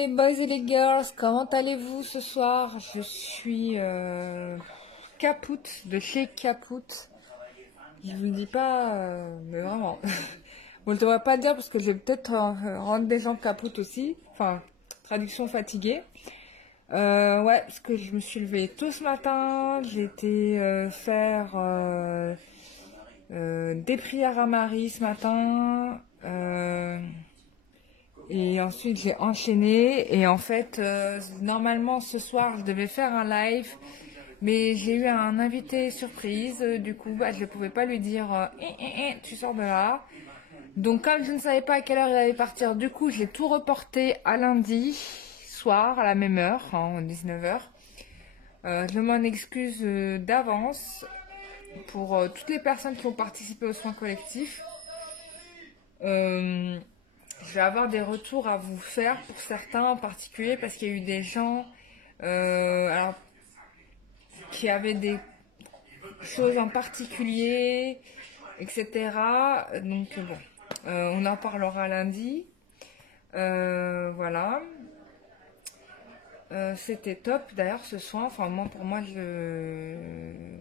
les boys et les girls, comment allez-vous ce soir? Je suis Capoute, de chez Capoute. Je vous le dis pas, mais vraiment. Bon, je devrais pas le dire parce que je vais peut-être rendre des gens Capoute aussi. Enfin, traduction fatiguée. Ouais, parce que je me suis levée tôt ce matin. J'ai été faire des prières à Marie ce matin. Et ensuite j'ai enchaîné et en fait normalement ce soir je devais faire un live mais j'ai eu un invité surprise, du coup bah, je ne pouvais pas lui dire tu sors de là. Donc comme je ne savais pas à quelle heure il allait partir, du coup j'ai tout reporté à lundi soir à la même heure, hein, 19h. Je m'en excuse d'avance pour toutes les personnes qui ont participé aux soins collectifs. Je vais avoir des retours à vous faire pour certains en particulier parce qu'il y a eu des gens alors, qui avaient des choses en particulier, etc. Donc bon, on en parlera lundi. Voilà. C'était top d'ailleurs ce soir. Enfin moi pour moi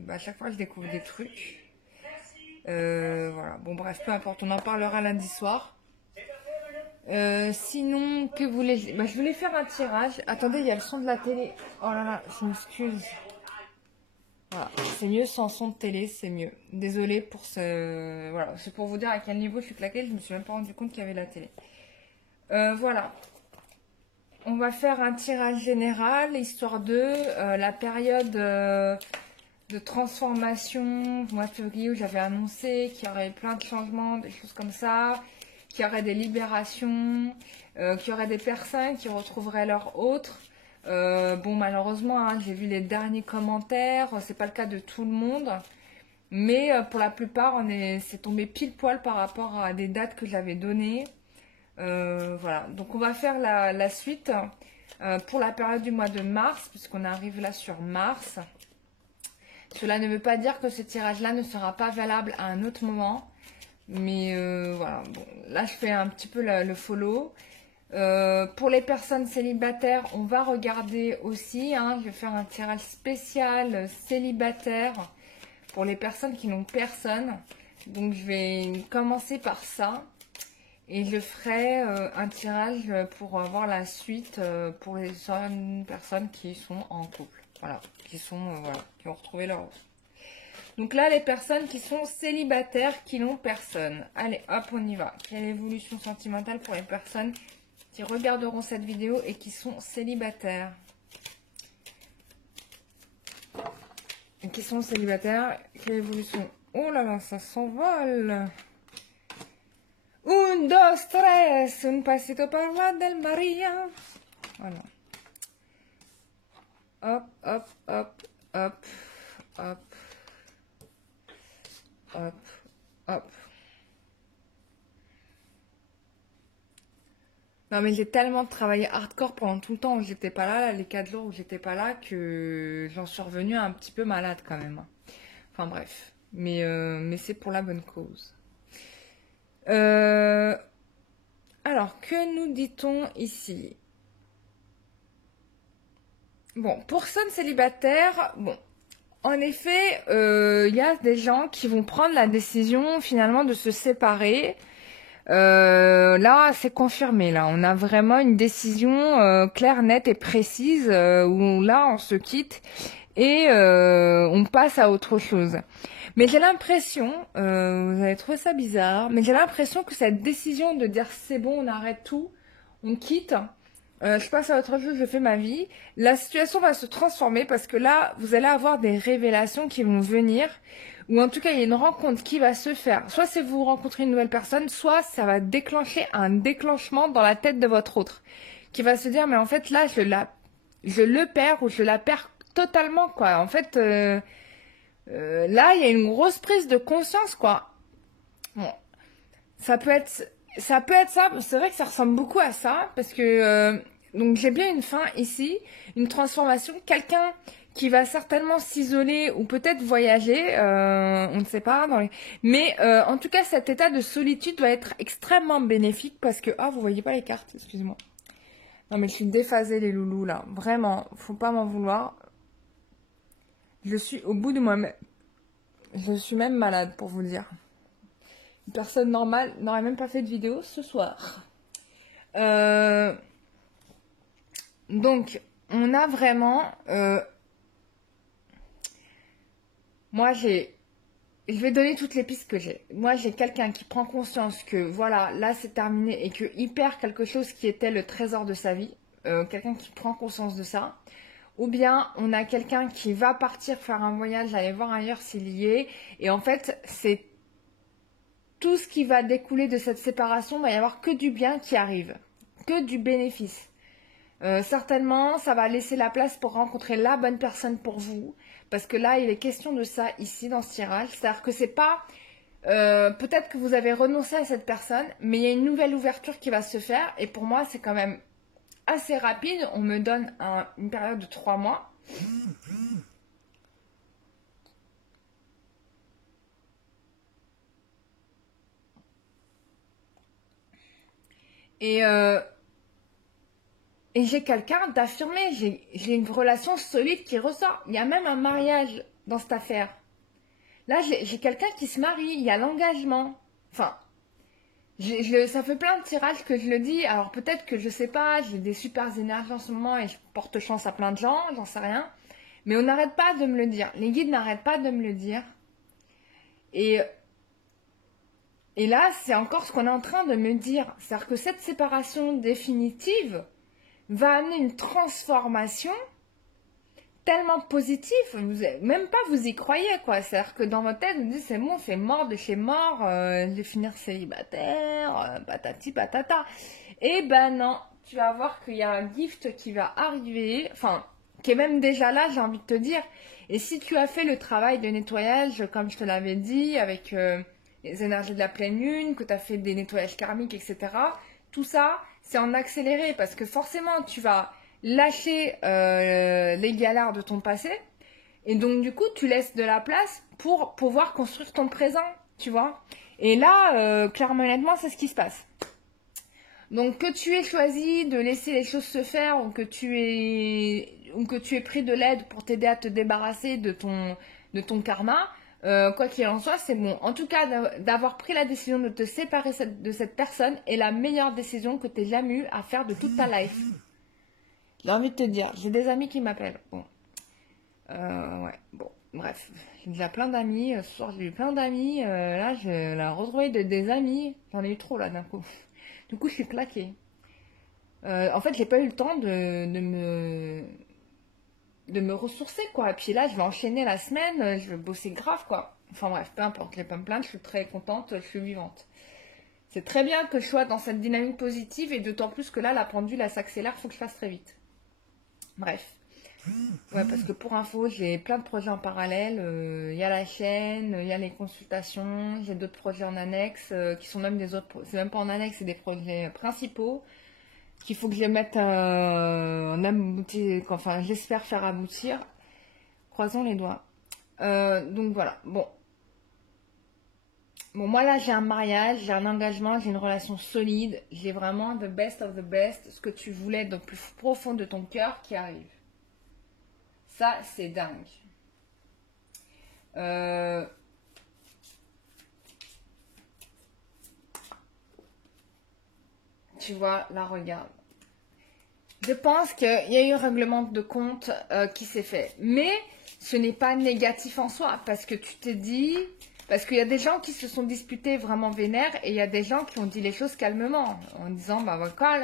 à chaque fois je découvre des trucs. Voilà. Bon bref, peu importe, on en parlera lundi soir. Sinon, que voulais-je... Bah, je voulais faire un tirage. Attendez, il y a le son de la télé. Oh là là, je m'excuse. Voilà, c'est mieux sans son de télé, c'est mieux. Désolée pour ce... Voilà, c'est pour vous dire à quel niveau je suis claquée. Je me suis même pas rendu compte qu'il y avait la télé. Voilà. On va faire un tirage général, histoire de la période de transformation, mois de février, où j'avais annoncé qu'il y aurait plein de changements, des choses comme ça. Qu'il y aurait des libérations, qu'il y aurait des personnes qui retrouveraient leur autre. Bon, malheureusement, hein, j'ai vu les derniers commentaires, c'est pas le cas de tout le monde, mais pour la plupart, c'est tombé pile poil par rapport à des dates que j'avais données. Voilà, donc on va faire la suite pour la période du mois de mars, puisqu'on arrive là sur mars. Cela ne veut pas dire que ce tirage-là ne sera pas valable à un autre moment. Mais voilà, bon, là je fais un petit peu le follow. Pour les personnes célibataires, on va regarder aussi, hein, je vais faire un tirage spécial célibataire pour les personnes qui n'ont personne. Donc je vais commencer par ça. Et je ferai un tirage pour avoir la suite pour les personnes qui sont en couple. Voilà, qui ont retrouvé leur... Donc là, les personnes qui sont célibataires, qui n'ont personne. Allez, hop, on y va. Quelle évolution sentimentale pour les personnes qui regarderont cette vidéo et qui sont célibataires? Et qui sont célibataires, quelle évolution? Oh là là, ça s'envole. Un, dos, tres, un pasito par la del Maria. Voilà. Hop, hop, hop, hop, hop. Hop, hop. Non mais j'ai tellement travaillé hardcore pendant tout le temps où j'étais pas là, les 4 jours où j'étais pas là, que j'en suis revenue un petit peu malade quand même. Enfin bref, mais c'est pour la bonne cause. Alors, que nous dit-on ici? Bon, personne célibataire, bon. En effet, il y a des gens qui vont prendre la décision finalement de se séparer. Là, c'est confirmé. Là, on a vraiment une décision claire, nette et précise où là, on se quitte et on passe à autre chose. Mais j'ai l'impression, vous allez trouver ça bizarre, mais j'ai l'impression que cette décision de dire c'est bon, on arrête tout, on quitte... je passe à autre chose, je fais ma vie. La situation va se transformer parce que là, vous allez avoir des révélations qui vont venir. Ou en tout cas, il y a une rencontre qui va se faire. Soit c'est vous rencontrez une nouvelle personne, soit ça va déclencher un déclenchement dans la tête de votre autre. Qui va se dire, mais en fait, là, je le perds ou je la perds totalement, quoi. En fait, là, il y a une grosse prise de conscience, quoi. Bon, ça peut être ça, c'est vrai que ça ressemble beaucoup à ça, parce que, donc j'ai bien une fin ici, une transformation, quelqu'un qui va certainement s'isoler ou peut-être voyager, on ne sait pas, mais en tout cas cet état de solitude va être extrêmement bénéfique, parce que, ah vous voyez pas les cartes, excusez-moi, Non mais je suis déphasée les loulous là. Vraiment, faut pas m'en vouloir. Je suis au bout de moi-même. Je suis même malade pour vous dire. Une personne normale n'aurait même pas fait de vidéo ce soir. Donc, on a vraiment... moi, je vais donner toutes les pistes que j'ai. Moi, j'ai quelqu'un qui prend conscience que, voilà, là, c'est terminé et qu'il perd quelque chose qui était le trésor de sa vie. Quelqu'un qui prend conscience de ça. Ou bien, on a quelqu'un qui va partir faire un voyage, aller voir ailleurs s'il y est. Et en fait, c'est tout ce qui va découler de cette séparation. Il va y avoir que du bien qui arrive. Que du bénéfice. Certainement, ça va laisser la place pour rencontrer la bonne personne pour vous. Parce que là, il est question de ça ici dans ce tirage. C'est-à-dire que c'est pas... peut-être que vous avez renoncé à cette personne, mais il y a une nouvelle ouverture qui va se faire. Et pour moi, c'est quand même assez rapide. On me donne une période de 3 mois. Et j'ai quelqu'un d'affirmé. J'ai une relation solide qui ressort. Il y a même un mariage dans cette affaire. Là, j'ai quelqu'un qui se marie. Il y a l'engagement. Enfin... ça fait plein de tirages que je le dis. Alors peut-être que je sais pas, j'ai des super énergies en ce moment et je porte chance à plein de gens, j'en sais rien. Mais on n'arrête pas de me le dire. Les guides n'arrêtent pas de me le dire. Et là, c'est encore ce qu'on est en train de me dire. C'est-à-dire que cette séparation définitive va amener une transformation tellement positive, même pas vous y croyez quoi. C'est-à-dire que dans votre tête, vous dites c'est bon, c'est mort de chez mort, je vais finir célibataire, patati patata. Et ben non, tu vas voir qu'il y a un gift qui va arriver, enfin, qui est même déjà là, j'ai envie de te dire. Et si tu as fait le travail de nettoyage, comme je te l'avais dit, avec les énergies de la pleine lune, que tu as fait des nettoyages karmiques, etc., tout ça, c'est en accéléré parce que forcément, tu vas lâcher les galères de ton passé et donc du coup tu laisses de la place pour pouvoir construire ton présent, tu vois. Et là clairement honnêtement c'est ce qui se passe. Donc que tu aies choisi de laisser les choses se faire ou que tu aies pris de l'aide pour t'aider à te débarrasser de ton karma, quoi qu'il en soit, c'est bon. En tout cas, d'avoir pris la décision de te séparer de cette personne est la meilleure décision que tu aies jamais eu à faire de toute ta life. J'ai envie de te dire, j'ai des amis qui m'appellent. Bon. Ouais, bon, bref. J'ai déjà plein d'amis. Ce soir, j'ai eu plein d'amis. Là, je la retrouvé des amis. J'en ai eu trop, là, d'un coup. Du coup, je suis claquée. En fait, j'ai pas eu le temps de me ressourcer, quoi. Et puis là, je vais enchaîner la semaine. Je vais bosser grave, quoi. Enfin, bref, peu importe. Je vais pas me plaindre. Je suis très contente. Je suis vivante. C'est très bien que je sois dans cette dynamique positive. Et d'autant plus que là, la pendule, elle s'accélère. Faut que je fasse très vite. Bref. Ouais, parce que pour info, j'ai plein de projets en parallèle. Il y a la chaîne, il y a les consultations, j'ai d'autres projets en annexe qui sont même des autres. C'est même pas en annexe, c'est des projets principaux qu'il faut que je mette en aboutir. Enfin, j'espère faire aboutir. Croisons les doigts. Donc voilà. Bon, moi là, j'ai un mariage, j'ai un engagement, j'ai une relation solide. J'ai vraiment the best of the best, ce que tu voulais dans le plus profond de ton cœur qui arrive. Ça, c'est dingue. Tu vois, là, regarde. Je pense qu'il y a eu un règlement de compte qui s'est fait. Mais ce n'est pas négatif en soi. Parce que tu t'es dit... Parce qu'il y a des gens qui se sont disputés vraiment vénères. Et il y a des gens qui ont dit les choses calmement. En disant, bah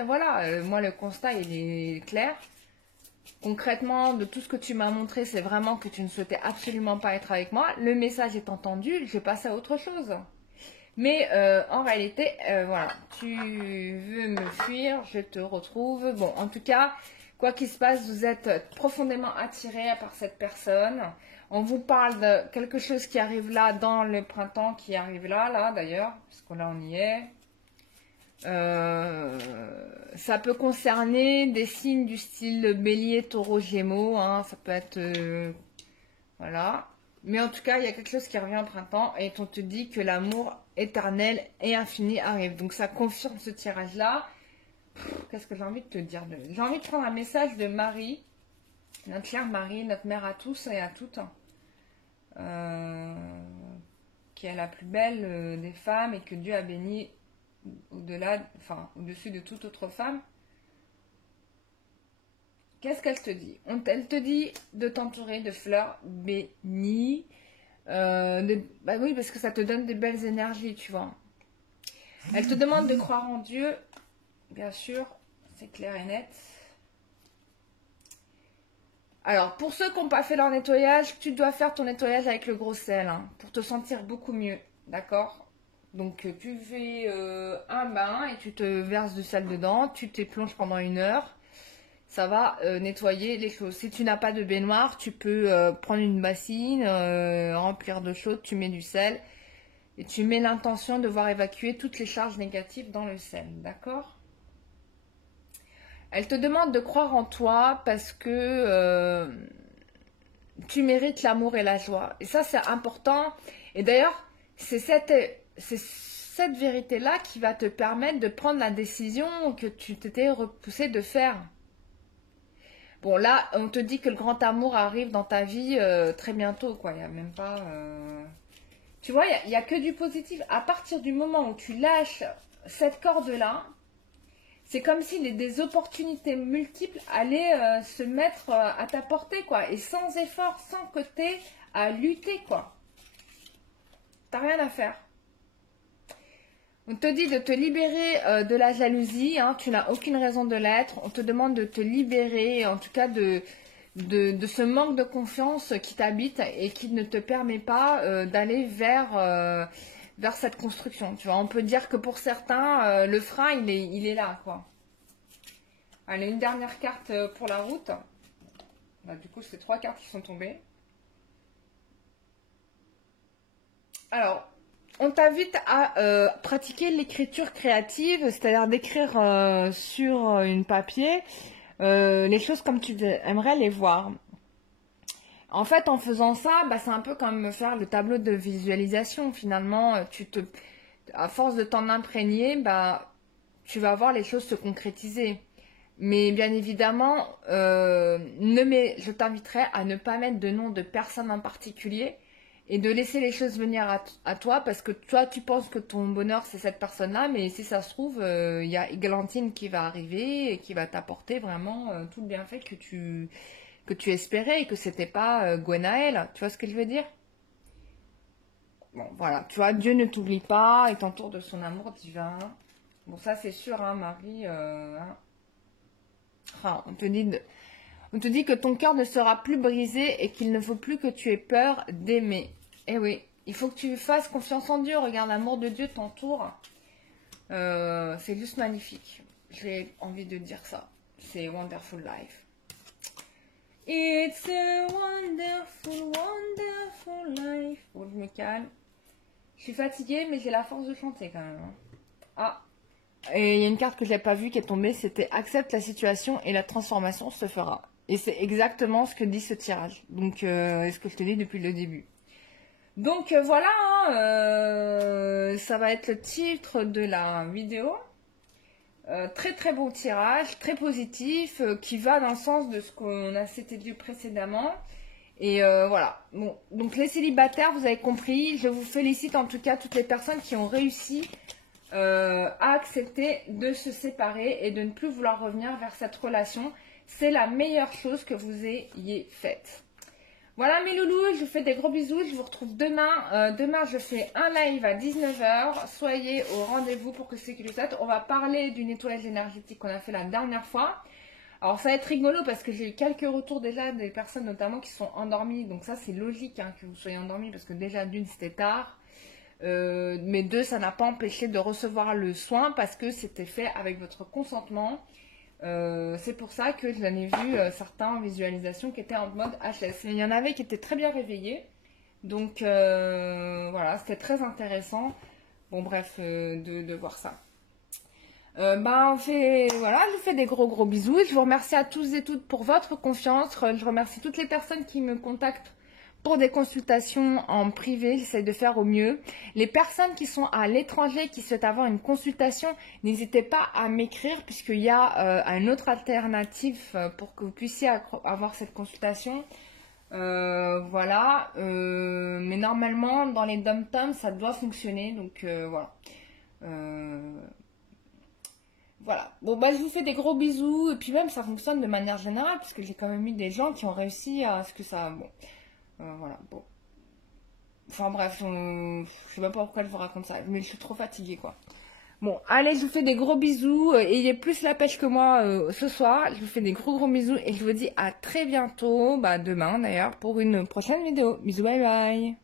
voilà, moi le constat, il est clair. Concrètement, de tout ce que tu m'as montré, c'est vraiment que tu ne souhaitais absolument pas être avec moi. Le message est entendu, je passe à autre chose. Mais en réalité, voilà, tu veux me fuir, je te retrouve. Bon, en tout cas, quoi qu'il se passe, vous êtes profondément attiré par cette personne. On vous parle de quelque chose qui arrive là dans le printemps, qui arrive là d'ailleurs, parce que là on y est. Ça peut concerner des signes du style bélier, taureau, gémeaux, hein, ça peut être voilà, mais en tout cas il y a quelque chose qui revient au printemps et on te dit que l'amour éternel et infini arrive, donc ça confirme ce tirage là. Qu'est-ce que j'ai envie de te dire? J'ai envie de prendre un message de Marie, notre chère Marie, notre mère à tous et à toutes, qui est la plus belle des femmes et que Dieu a bénie au-delà, enfin, au-dessus de toute autre femme. Qu'est-ce qu'elle te dit? Elle te dit de t'entourer de fleurs bénies. Bah oui, parce que ça te donne des belles énergies, tu vois. Elle te demande de croire en Dieu. Bien sûr, c'est clair et net. Alors, pour ceux qui n'ont pas fait leur nettoyage, tu dois faire ton nettoyage avec le gros sel, hein, pour te sentir beaucoup mieux, d'accord? Donc, tu fais un bain et tu te verses du sel dedans, tu t'éplonges pendant 1 heure. Ça va nettoyer les choses. Si tu n'as pas de baignoire, tu peux prendre une bassine, remplir d'eau chaude, tu mets du sel et tu mets l'intention de voir évacuer toutes les charges négatives dans le sel, d'accord? Elle te demande de croire en toi parce que tu mérites l'amour et la joie. Et ça, c'est important. Et d'ailleurs, c'est cette vérité-là qui va te permettre de prendre la décision que tu t'étais repoussé de faire. Bon, là, on te dit que le grand amour arrive dans ta vie très bientôt, quoi. Il n'y a même pas... Tu vois, il n'y a que du positif. À partir du moment où tu lâches cette corde-là, c'est comme si des opportunités multiples allaient se mettre à ta portée, quoi. Et sans effort, sans que tu aies à lutter, quoi. T'as rien à faire. On te dit de te libérer de la jalousie, hein, tu n'as aucune raison de l'être. On te demande de te libérer, en tout cas de ce manque de confiance qui t'habite et qui ne te permet pas d'aller vers cette construction. Tu vois, on peut dire que pour certains, le frein, il est là, quoi. Allez, une dernière carte pour la route. Bah, du coup, c'est 3 cartes qui sont tombées. Alors, on t'invite à pratiquer l'écriture créative, c'est-à-dire d'écrire sur une papier les choses comme tu aimerais les voir. En fait, en faisant ça, bah, c'est un peu comme faire le tableau de visualisation. Finalement, à force de t'en imprégner, bah, tu vas voir les choses se concrétiser. Mais bien évidemment, je t'inviterai à ne pas mettre de nom de personne en particulier et de laisser les choses venir à toi parce que toi, tu penses que ton bonheur, c'est cette personne-là, mais si ça se trouve, il y a Églantine qui va arriver et qui va t'apporter vraiment tout le bienfait que tu espérais et que c'était pas Gwenaël. Tu vois ce que je veux dire? Bon, voilà. Tu vois, Dieu ne t'oublie pas et t'entoure de son amour divin. Bon, ça, c'est sûr, hein, Marie. Hein. Ah, on te dit que ton cœur ne sera plus brisé et qu'il ne faut plus que tu aies peur d'aimer. Eh oui, il faut que tu fasses confiance en Dieu. Regarde, l'amour de Dieu t'entoure. C'est juste magnifique. J'ai envie de dire ça. C'est wonderful life. It's a wonderful, wonderful life. Bon, je me calme. Je suis fatiguée, mais j'ai la force de chanter quand même. Ah, et il y a une carte que je n'ai pas vue qui est tombée, c'était accepte la situation et la transformation se fera. Et c'est exactement ce que dit ce tirage. Donc, ce que je te dis depuis le début. Donc, voilà, hein, ça va être le titre de la vidéo. Très très bon tirage, très positif, qui va dans le sens de ce qu'on a s'était dit précédemment. Et voilà. Bon, donc les célibataires, vous avez compris. Je vous félicite en tout cas toutes les personnes qui ont réussi à accepter de se séparer et de ne plus vouloir revenir vers cette relation. C'est la meilleure chose que vous ayez faite. Voilà mes loulous, je vous fais des gros bisous, je vous retrouve demain. Demain, je fais un live à 19 h. Soyez au rendez-vous pour que c'est que on va parler du nettoyage énergétique qu'on a fait la dernière fois. Alors, ça va être rigolo parce que j'ai eu quelques retours déjà des personnes notamment qui sont endormies. Donc ça, c'est logique hein, que vous soyez endormis parce que déjà d'une, c'était tard. Mais deux, ça n'a pas empêché de recevoir le soin parce que c'était fait avec votre consentement. C'est pour ça que j'en ai vu certains en visualisation qui étaient en mode HS. Mais il y en avait qui étaient très bien réveillés. Donc voilà, c'était très intéressant. Bon bref, de voir ça. Voilà, je vous fais des gros bisous. Je vous remercie à tous et toutes pour votre confiance. Je remercie toutes les personnes qui me contactent pour des consultations en privé, j'essaie de faire au mieux. Les personnes qui sont à l'étranger, qui souhaitent avoir une consultation, n'hésitez pas à m'écrire puisqu'il y a une autre alternative pour que vous puissiez avoir cette consultation. Voilà. Mais normalement, dans les dom-toms, ça doit fonctionner. Donc voilà. Voilà. Bon, bah, je vous fais des gros bisous. Et puis même, ça fonctionne de manière générale puisque j'ai quand même eu des gens qui ont réussi à ce que ça... Bon. Voilà, bon. Enfin bref, je sais pas pourquoi je vous raconte ça, mais je suis trop fatiguée quoi. Bon, allez, je vous fais des gros bisous. Il est plus la pêche que moi ce soir. Je vous fais des gros bisous et je vous dis à très bientôt, bah demain d'ailleurs, pour une prochaine vidéo. Bisous, bye bye.